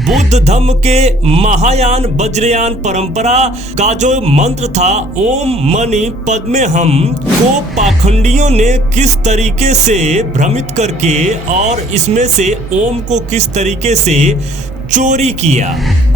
बुद्ध धम्म के महायान वज्रयान परंपरा का जो मंत्र था ओम मणि पद्मे हम को पाखंडियों ने किस तरीके से भ्रमित करके और इसमें से ओम को किस तरीके से चोरी किया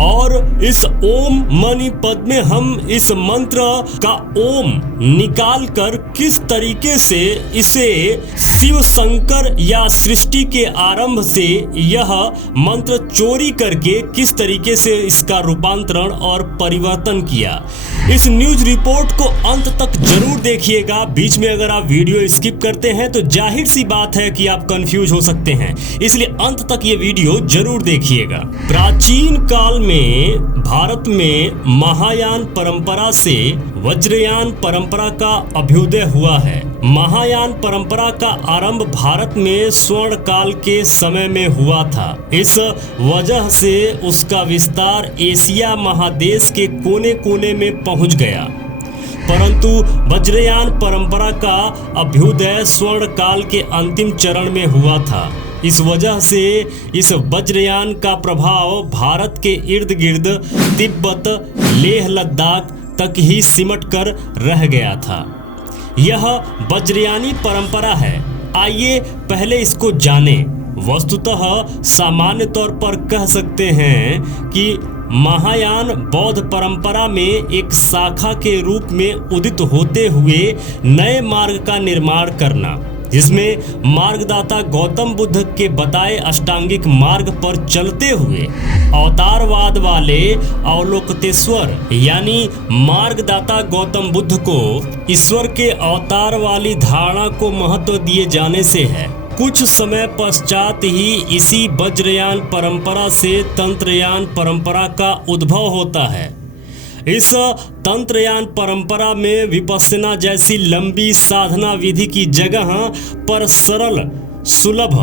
और इस ओम मणि पद्मे हम इस मंत्र का ओम निकाल कर किस तरीके से इसे शिव शंकर या सृष्टि के आरंभ से यह मंत्र चोरी करके किस तरीके से इसका रूपांतरण और परिवर्तन किया। इस न्यूज रिपोर्ट को अंत तक जरूर देखिएगा। बीच में अगर आप वीडियो स्किप करते हैं तो जाहिर सी बात है कि आप कंफ्यूज हो सकते हैं, इसलिए अंत तक ये वीडियो जरूर देखिएगा। प्राचीन काल में भारत में महायान परंपरा से वज्रयान परंपरा का अभ्युदय हुआ है। महायान परंपरा का आरंभ भारत में स्वर्ण काल के समय में हुआ था। इस वजह से उसका विस्तार एशिया महादेश के कोने कोने में पहुंच गया, परंतु वज्रयान परंपरा का अभ्युदय स्वर्ण काल के अंतिम चरण में हुआ था। इस वजह से इस वज्रयान का प्रभाव भारत के इर्द गिर्द तिब्बत लेह लद्दाख तक ही सिमट कर रह गया था। यह वज्रयानी परंपरा है। आइए पहले इसको जानें। वस्तुतः सामान्य तौर पर कह सकते हैं कि महायान बौद्ध परंपरा में एक शाखा के रूप में उदित होते हुए नए मार्ग का निर्माण करना, जिसमें मार्गदाता गौतम बुद्ध के बताए अष्टांगिक मार्ग पर चलते हुए अवतारवाद वाले अवलोकितेश्वर यानी मार्गदाता गौतम बुद्ध को ईश्वर के अवतार वाली धारणा को महत्व दिए जाने से है। कुछ समय पश्चात ही इसी वज्रयान परंपरा से तंत्रयान परंपरा का उद्भव होता है। इस तंत्रयान परंपरा में विपश्यना जैसी लंबी साधना विधि की जगह पर सरल सुलभ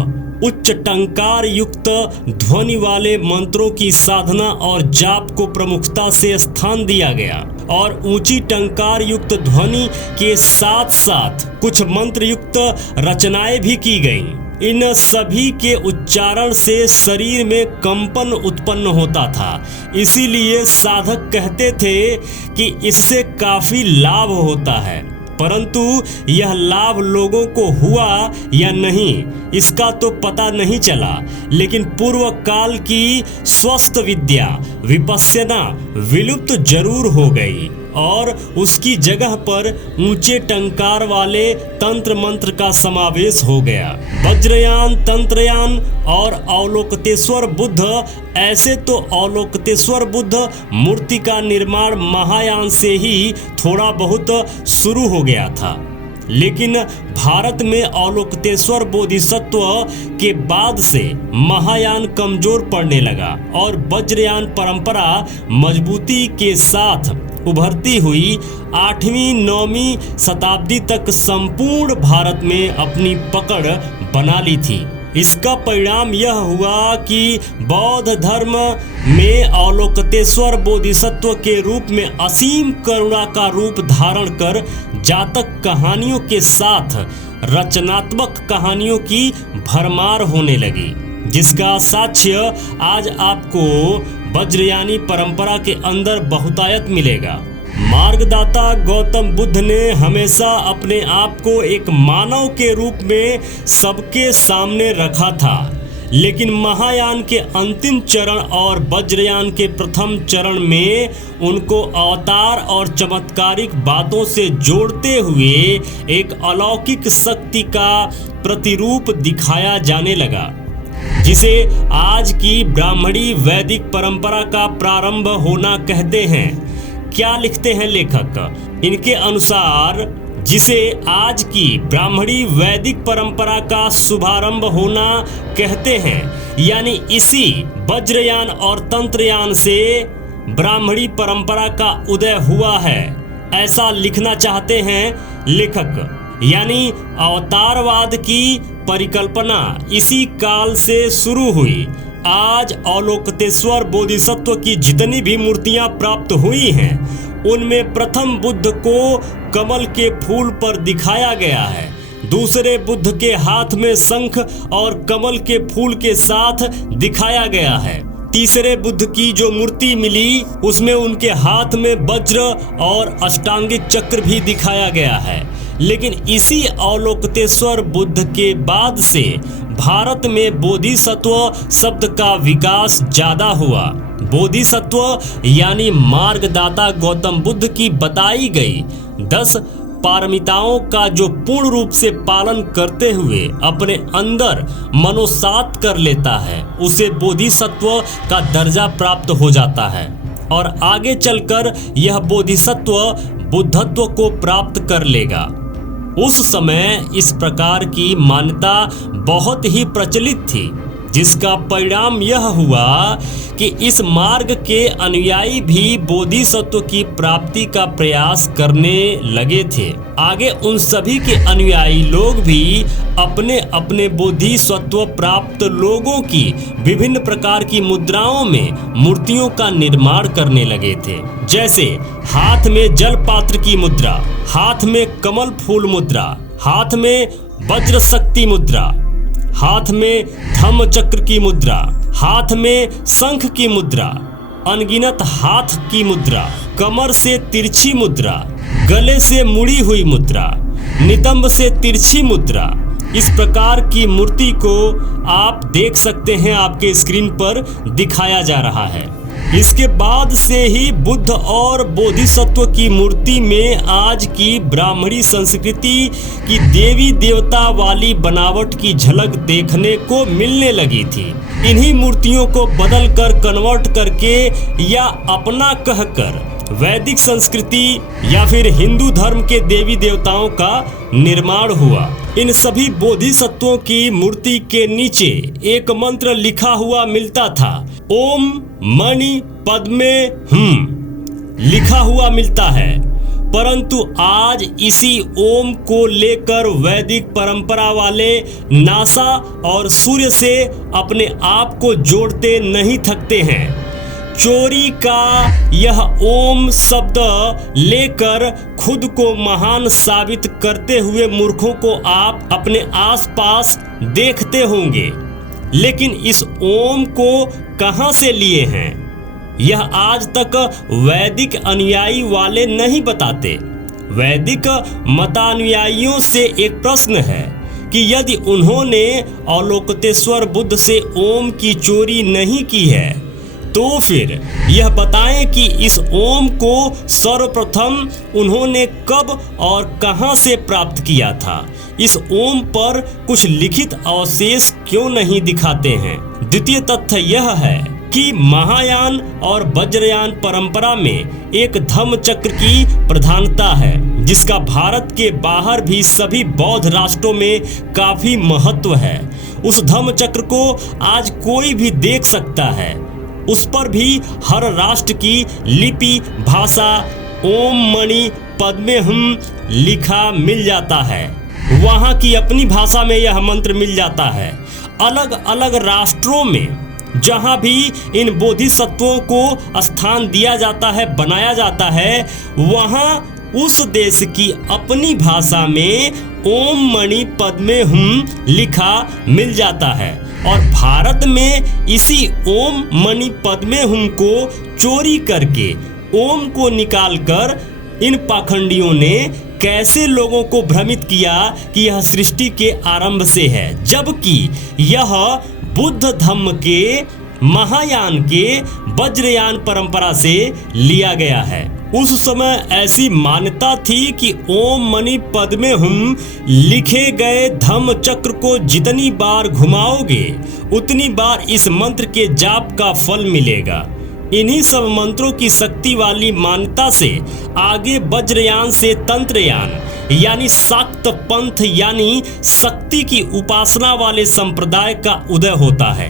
उच्च टंकार युक्त ध्वनि वाले मंत्रों की साधना और जाप को प्रमुखता से स्थान दिया गया और ऊंची टंकार युक्त ध्वनि के साथ साथ कुछ मंत्र युक्त रचनाएं भी की गईं। इन सभी के उच्चारण से शरीर में कंपन उत्पन्न होता था, इसीलिए साधक कहते थे कि इससे काफी लाभ होता है, परंतु यह लाभ लोगों को हुआ या नहीं इसका तो पता नहीं चला। लेकिन पूर्व काल की स्वस्थ विद्या विपश्यना विलुप्त जरूर हो गई और उसकी जगह पर ऊंचे टंकार वाले तंत्र मंत्र का समावेश हो गया। वज्रयान, तंत्रयान और अवलोकितेश्वर बुद्ध। ऐसे तो अवलोकितेश्वर बुद्ध मूर्ति का निर्माण महायान से ही थोड़ा बहुत शुरू हो गया था, लेकिन भारत में अवलोकितेश्वर बोधिसत्व के बाद से महायान कमजोर पड़ने लगा और वज्रयान परंपरा मजबूती के साथ उभरती हुई 8वीं 9वीं शताब्दी तक संपूर्ण भारत में अपनी पकड़ बना ली थी। इसका परिणाम यह हुआ कि बौद्ध धर्म में अवलोकितेश्वर बोधिसत्व के रूप में असीम करुणा का रूप धारण कर जातक कहानियों के साथ रचनात्मक कहानियों की भरमार होने लगी, जिसका साक्ष्य आज आपको वज्रयानी परंपरा के अंदर बहुतायत मिलेगा। मार्गदाता गौतम बुद्ध ने हमेशा अपने आप को एक मानव के रूप में सबके सामने रखा था, लेकिन महायान के अंतिम चरण और वज्रयान के प्रथम चरण में उनको अवतार और चमत्कारिक बातों से जोड़ते हुए एक अलौकिक शक्ति का प्रतिरूप दिखाया जाने लगा, जिसे आज की ब्राह्मणी वैदिक परंपरा का प्रारंभ होना कहते हैं। क्या लिखते हैं लेखक? इनके अनुसार जिसे आज की ब्राह्मणी वैदिक परंपरा का शुभारंभ होना कहते हैं, यानी इसी वज्रयान और तंत्रयान से ब्राह्मणी परंपरा का उदय हुआ है, ऐसा लिखना चाहते हैं लेखक। यानी अवतारवाद की परिकल्पना इसी काल से शुरू हुई। आज अवलोकितेश्वर बोधिसत्व की जितनी भी मूर्तियां प्राप्त हुई हैं, उनमें प्रथम बुद्ध को कमल के फूल पर दिखाया गया है, दूसरे बुद्ध के हाथ में शंख और कमल के फूल के साथ दिखाया गया है, तीसरे बुद्ध की जो मूर्ति मिली उसमें उनके हाथ में वज्र और अष्टांगिक चक्र भी दिखाया गया है। लेकिन इसी अवलोकितेश्वर बुद्ध के बाद से भारत में बोधिसत्व शब्द का विकास ज्यादा हुआ। बोधिसत्व यानी मार्गदाता गौतम बुद्ध की बताई गई 10 पारमिताओं का जो पूर्ण रूप से पालन करते हुए अपने अंदर मनोसात कर लेता है, उसे बोधिसत्व का दर्जा प्राप्त हो जाता है और आगे चलकर यह बोधिसत्व बुद्धत्व को प्राप्त कर लेगा। उस समय इस प्रकार की मान्यता बहुत ही प्रचलित थी, जिसका परिणाम यह हुआ कि इस मार्ग के अनुयायी भी बोधिसत्व की प्राप्ति का प्रयास करने लगे थे। आगे उन सभी के अनुयायी लोग भी अपने अपने बोधिसत्व प्राप्त लोगों की विभिन्न प्रकार की मुद्राओं में मूर्तियों का निर्माण करने लगे थे। जैसे हाथ में जल पात्र की मुद्रा, हाथ में कमल फूल मुद्रा, हाथ में वज्र शक्ति मुद्रा, हाथ में धम्म चक्र की मुद्रा, हाथ में शंख की मुद्रा, अनगिनत हाथ की मुद्रा, कमर से तिरछी मुद्रा, गले से मुड़ी हुई मुद्रा, नितंब से तिरछी मुद्रा। इस प्रकार की मूर्ति को आप देख सकते हैं, आपके स्क्रीन पर दिखाया जा रहा है। इसके बाद से ही बुद्ध और बोधिसत्व की मूर्ति में आज की ब्राह्मणी संस्कृति की देवी देवता वाली बनावट की झलक देखने को मिलने लगी थी। इन्हीं मूर्तियों को बदल कर कन्वर्ट करके या अपना कहकर वैदिक संस्कृति या फिर हिंदू धर्म के देवी देवताओं का निर्माण हुआ। इन सभी बोधिसत्वों की मूर्ति के नीचे एक मंत्र लिखा हुआ मिलता था, ओम मणि पद्मे हम लिखा हुआ मिलता है। परंतु आज इसी ओम को लेकर वैदिक परंपरा वाले नासा और सूर्य से अपने आप को जोड़ते नहीं थकते हैं। चोरी का यह ओम शब्द लेकर खुद को महान साबित करते हुए मूर्खों को आप अपने आसपास देखते होंगे। लेकिन इस ओम को कहां से लिए हैं, यह आज तक वैदिक अनुयायी वाले नहीं बताते। वैदिक मतानुयायियों से एक प्रश्न है कि यदि उन्होंने अवलोकितेश्वर बुद्ध से ओम की चोरी नहीं की है तो फिर यह बताएं कि इस ओम को सर्वप्रथम उन्होंने कब और कहां से प्राप्त किया था। इस ओम पर कुछ लिखित अवशेष क्यों नहीं दिखाते हैं। द्वितीय तथ्य यह है कि महायान और वज्रयान परंपरा में एक धम्म चक्र की प्रधानता है, जिसका भारत के बाहर भी सभी बौद्ध राष्ट्रों में काफी महत्व है। उस धम्म चक्र को आज कोई भी देख सकता है। उस पर भी हर राष्ट्र की लिपि भाषा ओम मणि पद्मे हम लिखा मिल जाता है। वहाँ की अपनी भाषा में यह मंत्र मिल जाता है। अलग अलग राष्ट्रों में जहाँ भी इन बोधिसत्वों को स्थान दिया जाता है, बनाया जाता है, वहाँ उस देश की अपनी भाषा में ओम मणि पद्मे हम लिखा मिल जाता है। और भारत में इसी ओम मणि पद्मे हम को चोरी करके ओम को निकालकर इन पाखंडियों ने कैसे लोगों को भ्रमित किया कि यह सृष्टि के आरंभ से है, जबकि यह बुद्ध धम्म के महायान के वज्रयान परंपरा से लिया गया है। उस समय ऐसी मान्यता थी कि ओम मणि पद्मे हम लिखे गए धम्म चक्र को जितनी बार घुमाओगे उतनी बार इस मंत्र के जाप का फल मिलेगा। इन्हीं सब मंत्रों की शक्ति वाली मान्यता से आगे वज्रयान से तंत्रयान यानी शाक्त पंथ यानी शक्ति की उपासना वाले संप्रदाय का उदय होता है।